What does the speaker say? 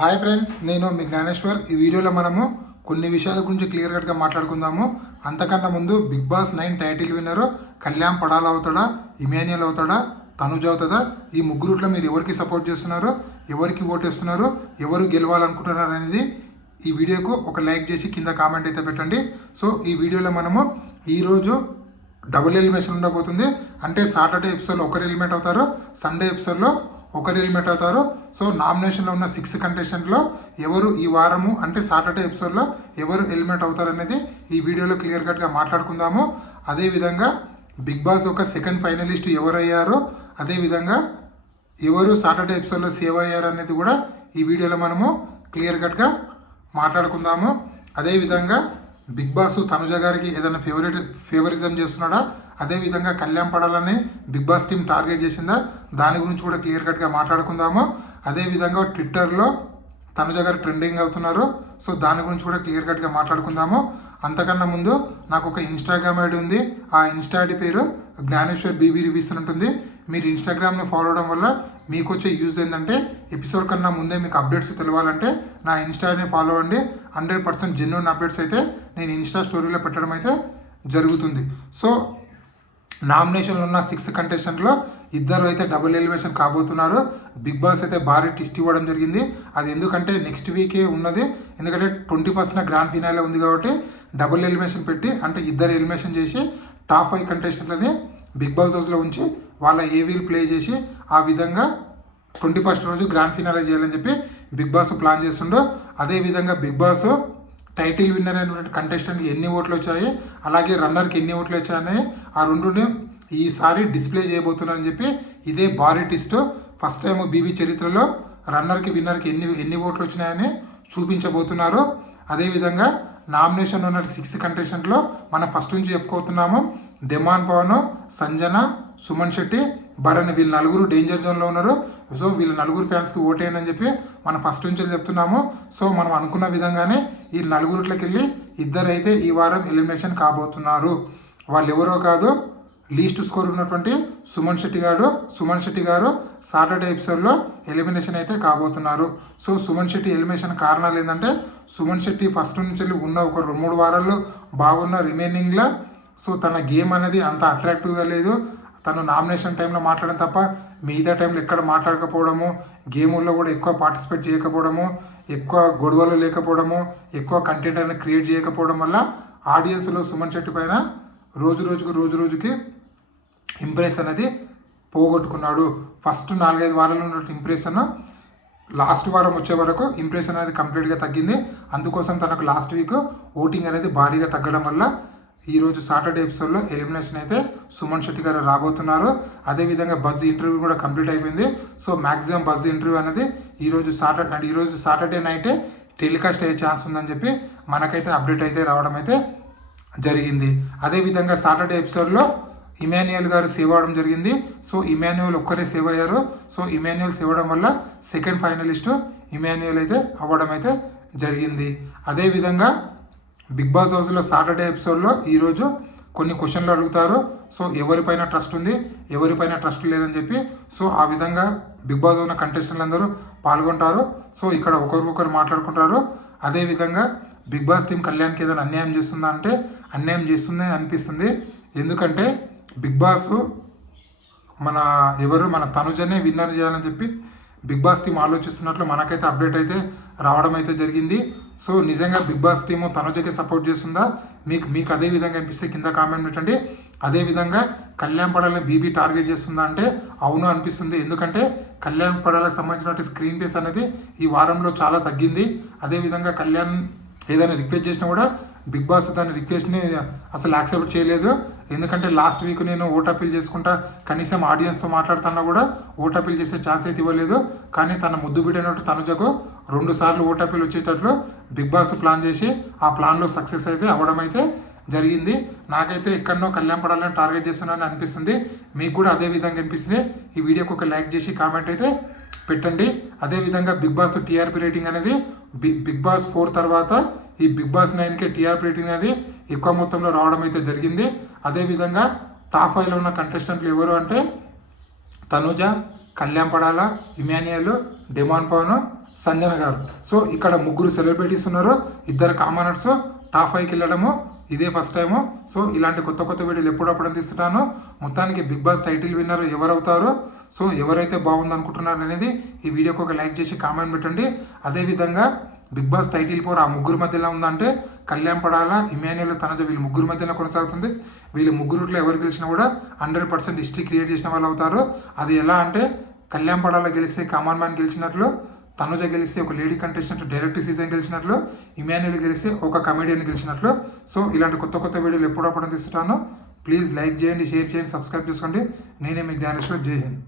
Hi friends, నేను మీ జ్ఞానేశ్వర్. ఈ వీడియోలో మనము కొన్ని విషయాల గురించి క్లియర్ కట్గా మాట్లాడుకుందాము. అంతకన్నా ముందు బిగ్ బాస్ 9 టైటిల్ విన్నరు కళ్యాణ్ పడాల అవుతాడా, ఇమాన్యుయల్ అవుతాడా, తనుజ అవుతుందా? ఈ ముగ్గురుట్లో మీరు ఎవరికి సపోర్ట్ చేస్తున్నారు, ఎవరికి ఓటేస్తున్నారు, ఎవరు గెలవాలనుకుంటున్నారు అనేది ఈ వీడియోకు ఒక లైక్ చేసి కింద కామెంట్ అయితే పెట్టండి. సో ఈ వీడియోలో మనము ఈరోజు డబుల్ ఎలిమినేషన్ ఉండబోతుంది. అంటే సాటర్డే ఎపిసోడ్లో ఒకరు ఎలిమినేట్ అవుతారు, సండే ఎపిసోడ్లో ఒకరు ఎలిమినేట్ అవుతారు. సో నామినేషన్లో ఉన్న 6 కంటెస్టెంట్లో ఎవరు ఈ వారము అంటే సాటర్డే ఎపిసోడ్లో ఎవరు ఎలిమినేట్ అవుతారు అనేది ఈ వీడియోలో క్లియర్ కట్గా మాట్లాడుకుందాము. అదేవిధంగా బిగ్ బాస్ ఒక సెకండ్ ఫైనలిస్ట్ ఎవరయ్యారో, అదేవిధంగా ఎవరు సాటర్డే ఎపిసోడ్లో సేవ్ అయ్యారు అనేది కూడా ఈ వీడియోలో మనము క్లియర్ కట్గా మాట్లాడుకుందాము. అదేవిధంగా బిగ్ బాస్ తనుజ గారికి ఏదైనా ఫేవరిజం చేస్తున్నాడా, అదేవిధంగా కళ్యాణ్ పడాలని బిగ్ బాస్ టీం టార్గెట్ చేసిందా, దాని గురించి కూడా క్లియర్ కట్గా మాట్లాడుకుందాము. అదేవిధంగా ట్విట్టర్లో తనుజ గారు ట్రెండింగ్ అవుతున్నారు. సో దాని గురించి కూడా క్లియర్ కట్గా మాట్లాడుకుందాము. అంతకన్నా ముందు నాకు ఒక ఇన్స్టాగ్రామ్ ఐడి ఉంది. ఆ ఇన్స్టా ఐడి పేరు జ్ఞానేశ్వర్ బీబీ రివ్యూస్ అని ఉంటుంది. మీరు ఇన్స్టాగ్రామ్ని ఫాలో అవడం వల్ల మీకు వచ్చే యూజ్ ఏంటంటే ఎపిసోడ్ కన్నా ముందే మీకు అప్డేట్స్ తెలియాలంటే నా ఇన్స్టాని ఫాలో అవ్వండి. 100% జెన్యూన్ అప్డేట్స్ అయితే నేను ఇన్స్టా స్టోరీలో పెట్టడం అయితే జరుగుతుంది. సో నామినేషన్లో ఉన్న 6 కంటెస్టెంట్లో ఇద్దరు అయితే డబుల్ ఎలిమినేషన్ కాబోతున్నారు. బిగ్ బాస్ అయితే భారీ ట్విస్ట్ ఇవ్వడం జరిగింది. అది ఎందుకంటే నెక్స్ట్ వీకే ఉన్నది. ఎందుకంటే 21న గ్రాండ్ ఫినాలే ఉంది కాబట్టి డబుల్ ఎలిమినేషన్ పెట్టి అంటే ఇద్దరు ఎలిమినేషన్ చేసి టాప్ 5 కంటెస్టెంట్లని బిగ్ బాస్ హౌస్లో ఉంచి వాళ్ళ ఏవీలు ప్లే చేసి ఆ విధంగా 21st రోజు గ్రాండ్ ఫినాలే చేయాలని చెప్పి బిగ్ బాస్ ప్లాన్ చేస్తుండో. అదేవిధంగా బిగ్ బాస్ టైటిల్ విన్నర్ అయినటువంటి కంటెస్టెంట్కి ఎన్ని ఓట్లు వచ్చాయి, అలాగే రన్నర్కి ఎన్ని ఓట్లు వచ్చాయని ఆ రెండుని ఈసారి డిస్ప్లే చేయబోతున్నారని చెప్పి ఇదే భారీ ట్విస్ట్. ఫస్ట్ టైం బీబీ చరిత్రలో రన్నర్కి విన్నర్కి ఎన్ని ఓట్లు వచ్చినాయని చూపించబోతున్నారు. అదేవిధంగా నామినేషన్ ఉన్న 6 కంటెస్టెంట్లో మనం ఫస్ట్ నుంచి చెప్పుకోతున్నాము. డెమాన్ పవన్, సంజన, సుమన్ శెట్టి, భరణ్ వీళ్ళు నలుగురు డేంజర్ జోన్లో ఉన్నారు. సో వీళ్ళ నలుగురు ఫ్యాన్స్కి ఓటేయండి అని చెప్పి మనం ఫస్ట్ నుంచి చెప్తున్నాము. సో మనం అనుకున్న విధంగానే ఈ నలుగురిట్లోకి వెళ్ళి ఇద్దరైతే ఈ వారం ఎలిమినేషన్ కాబోతున్నారు. వాళ్ళు ఎవరో కాదు, లీస్ట్ స్కోర్ ఉన్నటువంటి సుమన్ శెట్టి గారు సాటర్డే ఎపిసోడ్లో ఎలిమినేషన్ అయితే కాబోతున్నారు. సో సుమన్ శెట్టి ఎలిమినేషన్ కారణాలు ఏంటంటే సుమన్ శెట్టి ఫస్ట్ నుంచి ఉన్న ఒక 2-3 వారాల్లో బాగున్న రిమైనింగ్లో సో తన గేమ్ అనేది అంత అట్రాక్టివ్గా లేదు. తను నామినేషన్ టైంలో మాట్లాడడం తప్ప మిగతా టైంలో ఎక్కడ మాట్లాడకపోవడము, గేముల్లో కూడా ఎక్కువ పార్టిసిపేట్ చేయకపోవడము, ఎక్కువ గొడవలు లేకపోవడము, ఎక్కువ కంటెంట్ అనేది క్రియేట్ చేయకపోవడం వల్ల ఆడియన్స్లో సుమన్ శెట్టి పైన రోజు రోజుకి ఇంప్రెస్ అనేది పోగొట్టుకున్నాడు. ఫస్ట్ 4-5 వారాల్లో ఉన్న ఇంప్రెషన్ లాస్ట్ వారం వచ్చే వరకు ఇంప్రెషన్ అనేది కంప్లీట్గా తగ్గింది. అందుకోసం తనకు లాస్ట్ వీక్ ఓటింగ్ అనేది భారీగా తగ్గడం వల్ల ఈరోజు సాటర్డే ఎపిసోడ్లో ఎలిమినేషన్ అయితే సుమన్ శెట్టి గారు రాబోతున్నారు. అదేవిధంగా బజ్ ఇంటర్వ్యూ కూడా కంప్లీట్ అయిపోయింది. సో మ్యాక్సిమం బజ్ ఇంటర్వ్యూ అనేది ఈరోజు సాటర్డే నైటే టెలికాస్ట్ అయ్యే ఛాన్స్ ఉందని చెప్పి మనకైతే అప్డేట్ అయితే రావడం అయితే జరిగింది. అదేవిధంగా సాటర్డే ఎపిసోడ్లో ఇమాన్యుయల్ గారు సేవ్ అవ్వడం జరిగింది. సో ఇమాన్యుయల్ ఒక్కరే సేవ్ అయ్యారు. సో ఇమాన్యుయల్ సేవ్ అవ్వడం వల్ల సెకండ్ ఫైనలిస్ట్ ఇమాన్యుయల్ అయితే అవ్వడం అయితే జరిగింది. అదేవిధంగా బిగ్ బాస్ హౌస్లో సాటర్డే ఎపిసోడ్లో ఈరోజు కొన్ని క్వశ్చన్లు అడుగుతారు. సో ఎవరిపైన ట్రస్ట్ ఉంది, ఎవరిపైన ట్రస్ట్ లేదని చెప్పి సో ఆ విధంగా బిగ్ బాస్ ఉన్న కంటెస్టెంట్లు అందరూ పాల్గొంటారు. సో ఇక్కడ ఒకరికొకరు మాట్లాడుకుంటారు. అదేవిధంగా బిగ్ బాస్ టీం కళ్యాణ్కి ఏదైనా అన్యాయం చేస్తుందా అంటే అన్యాయం చేస్తుంది అనిపిస్తుంది. ఎందుకంటే బిగ్ బాస్ మన తనుజనే విన్నర్ చేయాలని చెప్పి బిగ్ బాస్ టీం ఆలోచిస్తున్నట్లు మనకైతే అప్డేట్ అయితే రావడం అయితే జరిగింది. సో నిజంగా బిగ్ బాస్ టీము తనుజకి సపోర్ట్ చేస్తుందా, మీకు అదే విధంగా అనిపిస్తే కింద కామెంట్ పెట్టండి. అదేవిధంగా కళ్యాణ్ పడాలని బీబీ టార్గెట్ చేస్తుందా అంటే అవును అనిపిస్తుంది. ఎందుకంటే కళ్యాణ్ పడాలకు సంబంధించిన స్క్రీన్ ప్లేస్ అనేది ఈ వారంలో చాలా తగ్గింది. అదేవిధంగా కళ్యాణ్ ఏదైనా రిక్వెస్ట్ చేసినా కూడా బిగ్ బాస్ దాని రిక్వెస్ట్ని అసలు యాక్సెప్ట్ చేయలేదు. ఎందుకంటే లాస్ట్ వీక్ నేను ఓట్ అప్పీల్ చేసుకుంటా కనీసం ఆడియన్స్తో మాట్లాడుతున్నా కూడా ఓట్ అప్పీల్ చేసే ఛాన్స్ అయితే ఇవ్వలేదు. కానీ తన ముద్దు బిడ్డైనట్టు తనుజకు 2 సార్లు ఓట్ అప్పీల్ వచ్చేటట్లు బిగ్ బాస్ ప్లాన్ చేసి ఆ ప్లాన్లో సక్సెస్ అయితే అవ్వడం అయితే జరిగింది. నాకైతే ఎక్కడనో కళ్యాణ్ పడాలని టార్గెట్ చేస్తున్నానని అనిపిస్తుంది. మీకు కూడా అదే విధంగా అనిపిస్తుంది. ఈ వీడియోకి ఒక లైక్ చేసి కామెంట్ అయితే పెట్టండి. అదేవిధంగా బిగ్ బాస్ టీఆర్పీ రేటింగ్ అనేది బిగ్ బాస్ 4 తర్వాత ఈ బిగ్ బాస్ 9కి టీఆర్పీ రేటింగ్ అనేది ఎక్కువ మొత్తంలో రావడం అయితే జరిగింది. అదేవిధంగా టాప్ 5లో ఉన్న కంటెస్టెంట్లు ఎవరు అంటే తనుజ, కళ్యాణ్ పడాల, ఇమాన్యుయల్, డెమాన్ పవన్, సంజన గారు. సో ఇక్కడ ముగ్గురు సెలబ్రిటీస్ ఉన్నారు, ఇద్దరు కామనర్స్ టాప్ 5కి వెళ్ళడము ఇదే ఫస్ట్ టైము. సో ఇలాంటి కొత్త కొత్త వీడియోలు ఎప్పుడప్పుడు తీస్తుంటాను. మొత్తానికి బిగ్ బాస్ టైటిల్ విన్నర్ ఎవరవుతారో, సో ఎవరైతే బాగుంది అనుకుంటున్నారు అనేది ఈ వీడియోకి ఒక లైక్ చేసి కామెంట్ పెట్టండి. అదేవిధంగా బిగ్ బాస్ టైటిల్ పోర్ ఆ ముగ్గురు మధ్యలో ఉందంటే కళ్యాణ్ పడాల, ఇమాన్యుయల్, తనజ వీళ్ళు ముగ్గురు మధ్యలో కొనసాగుతుంది. వీళ్ళు ముగ్గురుట్లో ఎవరు గెలిచినా కూడా 100% హిస్టరీ క్రియేట్ చేసిన వాళ్ళు అవుతారు. అది ఎలా అంటే కళ్యాణ్ పడాల గెలిస్తే కామన్ మ్యాన్ గెలిచినట్లు, తనుజ గెలిస్తే ఒక లేడీ కంటెస్టెంట్ డైరెక్ట్ సీజన్ గెలిచినట్లు, ఇమాన్యుయల్ గెలిస్తే ఒక కమెడియన్ గెలిచినట్లు. సో ఇలాంటి కొత్త కొత్త వీడియోలు ఎప్పుడప్పుడు తీస్తుంటాను. ప్లీజ్ లైక్ చేయండి, షేర్ చేయండి, సబ్స్క్రైబ్ చేసుకోండి. నేనే మీ జ్ఞానేశ్వర్. జై హింద్.